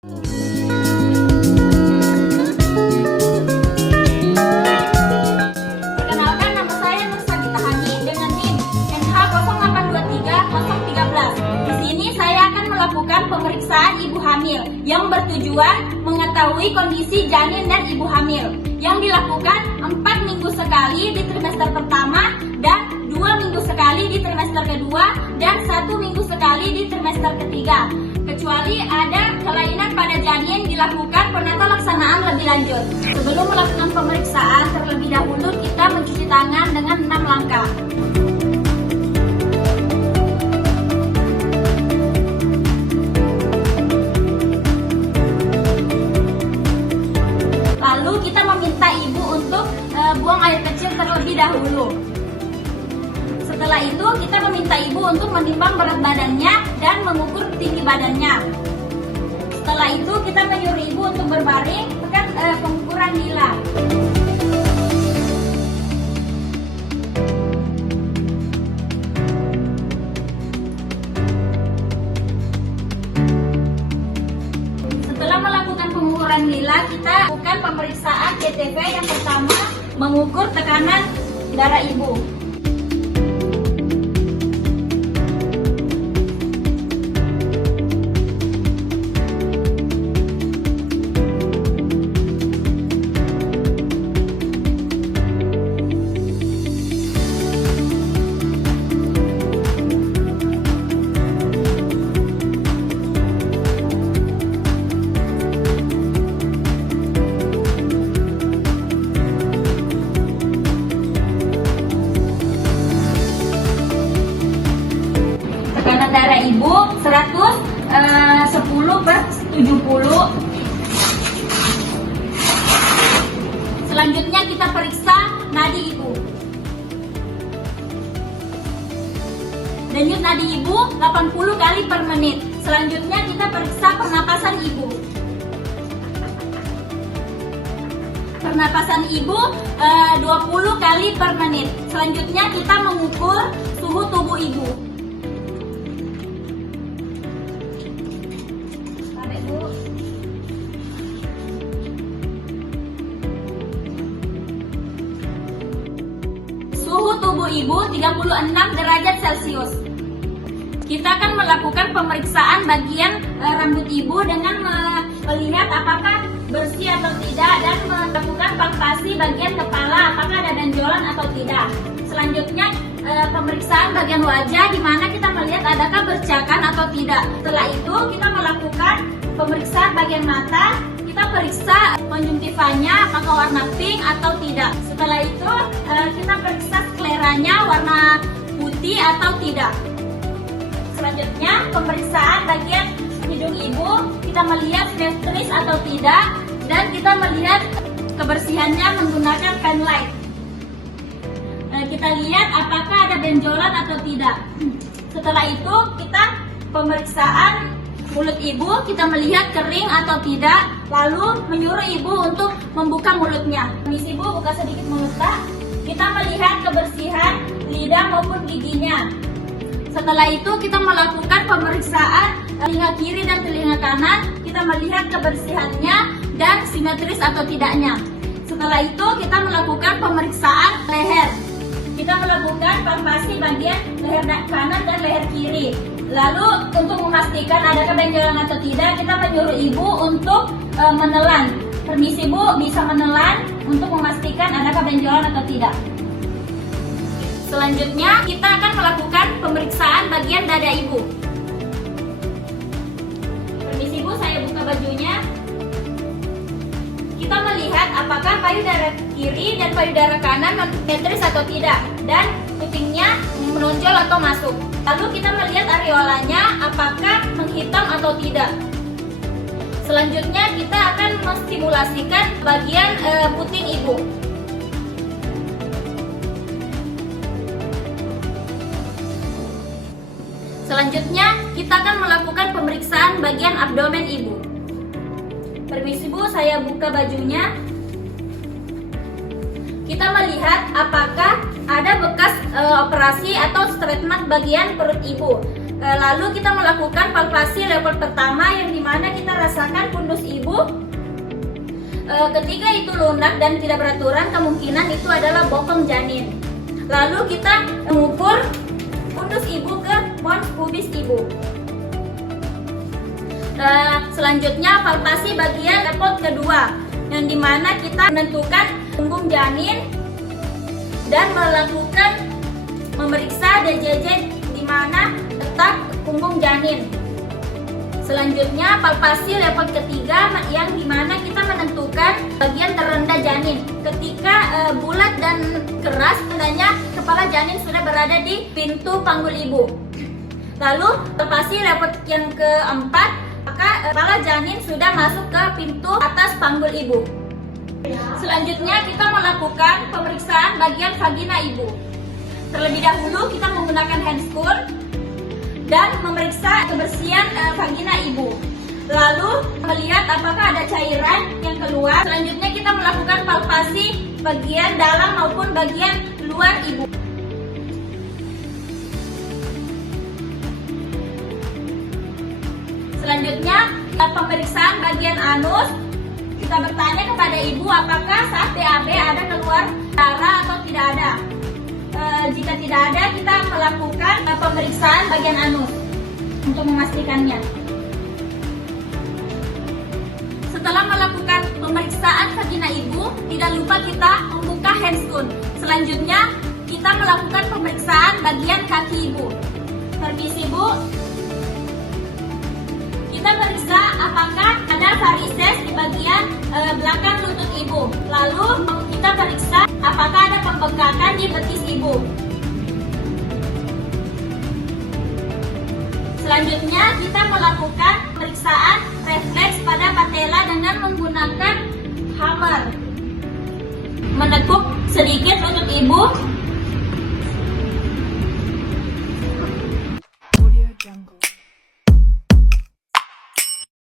Perkenalkan, nama saya Nur Sabita Hani dengan NIM NH 0823013. Di sini saya akan melakukan pemeriksaan ibu hamil yang bertujuan mengetahui kondisi janin dan ibu hamil yang dilakukan 4 minggu sekali di trimester pertama dan 2 minggu sekali di trimester kedua dan 1 minggu sekali di trimester ketiga. Kecuali ada kelainan pada janin dilakukan penata laksanaan lebih lanjut. Sebelum melakukan pemeriksaan, terlebih dahulu kita mencuci tangan dengan 6 langkah. Lalu kita meminta ibu untuk buang air kecil terlebih dahulu. Setelah itu kita meminta ibu untuk menimbang berat badannya dan mengukur tinggi badannya. Setelah itu kita menyuruh ibu untuk berbaring dengan pengukuran nilai. Setelah melakukan pengukuran nila, kita lakukan pemeriksaan CTV. Yang pertama, mengukur tekanan darah ibu. Tekanan darah ibu 110/70. Selanjutnya kita periksa nadi ibu. Denyut nadi ibu 80 kali per menit. Selanjutnya kita periksa pernapasan ibu. Pernapasan ibu 20 kali per menit. Selanjutnya kita mengukur suhu tubuh ibu. Suhu tubuh ibu 36 derajat Celcius. Kita akan melakukan pemeriksaan bagian rambut ibu dengan melihat apakah bersih atau tidak dan melakukan palpasi bagian kepala apakah ada benjolan atau tidak. Selanjutnya pemeriksaan bagian wajah di mana kita melihat adakah bercakan atau tidak. Setelah itu kita melakukan pemeriksaan bagian mata. Kita periksa konjungtivanya apakah warna pink atau tidak. Setelah itu kita periksa skleranya warna putih atau tidak. Selanjutnya pemeriksaan bagian hidung ibu, kita melihat simetris atau tidak dan kita melihat kebersihannya menggunakan pen light. Kita lihat apakah ada benjolan atau tidak. Setelah itu kita pemeriksaan mulut ibu, kita melihat kering atau tidak, lalu menyuruh ibu untuk membuka mulutnya. Permisi ibu, buka sedikit mulut Pak. Kita melihat kebersihan lidah maupun giginya. Setelah itu kita melakukan pemeriksaan telinga kiri dan telinga kanan. Kita melihat kebersihannya dan simetris atau tidaknya. Setelah itu kita melakukan pemeriksaan leher. Kita melakukan palpasi bagian leher kanan dan leher kiri. Lalu untuk memastikan adakah benjolan atau tidak, kita menyuruh ibu untuk menelan. Permisi ibu, bisa menelan untuk memastikan adakah benjolan atau tidak. Selanjutnya kita akan melakukan pemeriksaan bagian dada ibu. Permisi ibu, saya buka bajunya. Kita melihat apakah payudara kiri dan payudara kanan simetris atau tidak dan putingnya menonjol atau masuk. Lalu kita melihat areolanya apakah menghitam atau tidak. Selanjutnya kita akan menstimulasikan bagian puting ibu. Selanjutnya kita akan melakukan pemeriksaan bagian abdomen ibu. Permisi bu, saya buka bajunya. Kita melihat apakah ada bekas operasi atau treatment bagian perut ibu. Lalu kita melakukan palpasi level pertama yang dimana kita rasakan fundus ibu. Ketika itu lunak dan tidak beraturan, kemungkinan itu adalah bokong janin. Lalu kita mengukur fundus ibu ke pons pubis ibu. Selanjutnya palpasi bagian epot kedua, yang dimana kita menentukan punggung janin dan melakukan memeriksa DJJ di mana letak punggung janin. Selanjutnya palpasi level ketiga yang dimana kita menentukan bagian terendah janin. Ketika bulat dan keras, tandanya kepala janin sudah berada di pintu panggul ibu. Lalu palpasi level yang keempat, maka kepala janin sudah masuk ke pintu atas panggul ibu. Selanjutnya kita melakukan pemeriksaan bagian vagina ibu. Terlebih dahulu kita menggunakan handscoon dan memeriksa kebersihan vagina ibu. Lalu melihat apakah ada cairan yang keluar. Selanjutnya kita melakukan palpasi bagian dalam maupun bagian luar ibu. Selanjutnya pemeriksaan bagian anus. Kita bertanya kepada ibu apakah saat BAB ada keluar darah atau tidak ada. Jika tidak ada, kita melakukan pemeriksaan bagian anus untuk memastikannya. Setelah melakukan pemeriksaan vagina ibu, tidak lupa kita membuka handscoon. Selanjutnya, kita melakukan pemeriksaan bagian kaki ibu. Permisi bu, kita periksa apakah ada varises di bagian belakang lutut ibu. Lalu kita periksa apakah ada pembengkakan di betis ibu. Selanjutnya kita melakukan